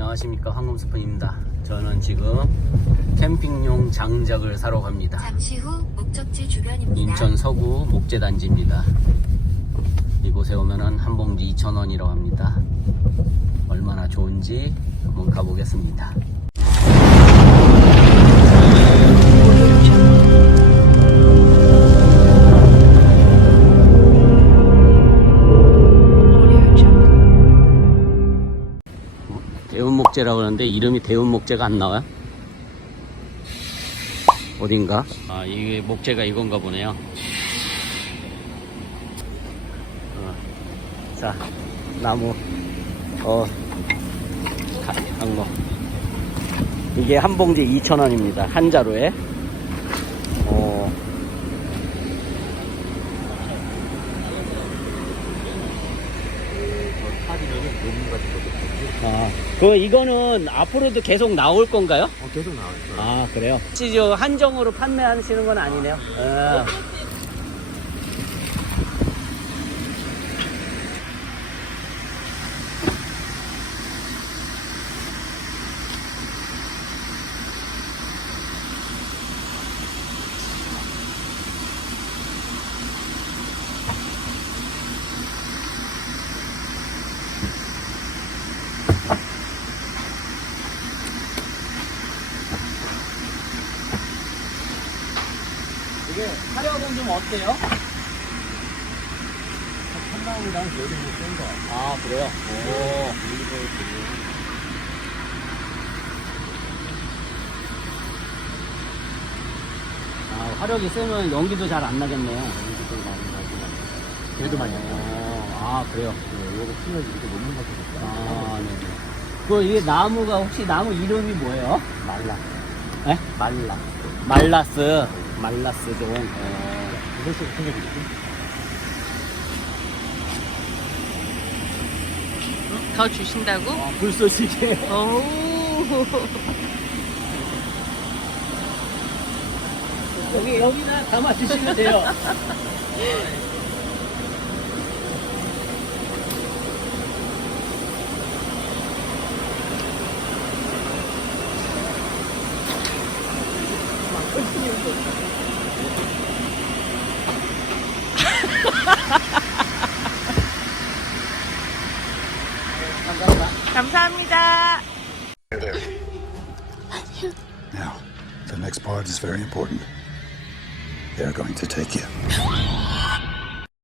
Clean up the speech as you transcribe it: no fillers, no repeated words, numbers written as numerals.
안녕하십니까, 황금스푼입니다. 저는 지금 캠핑용 장작을 사러 갑니다. 잠시 후 목적지 주변입니다. 인천 서구 목재단지입니다. 이곳에 오면은 한 봉지 2,000원이라고 합니다. 얼마나 좋은지 한번 가보겠습니다. 대운목재라고 그러는데 이름이 대운목재가 안 나와요? 어딘가? 아, 이게 목재가 이건가 보네요. 자, 나무 강로. 이게 한 봉지 2,000원입니다. 한 자루에. 이거는 앞으로도 계속 나올 건가요? 계속 나와요. 아, 그래요? 혹시 저 한정으로 판매하시는 건 아니네요? 이게 화력은 좀 어때요? 한방이랑 여기는 센 거. 아, 그래요? 오. 아, 화력이 세면 연기도 잘 안 나겠네요. 그래도 많이 안 아, 그래요? 요거 풀면 이렇게 놓는 것도 있다. 아, 네. 이게 나무가 혹시 나무 이름이 뭐예요? 말라. 에? 말라. 말라스. 말라스 종. 이걸 쓰고 생각이지? 더 주신다고? 불쏘시개. 오. 여기나 담아 주시면 돼요. 감사합니다. Now, the next part is very important. They're going to take you.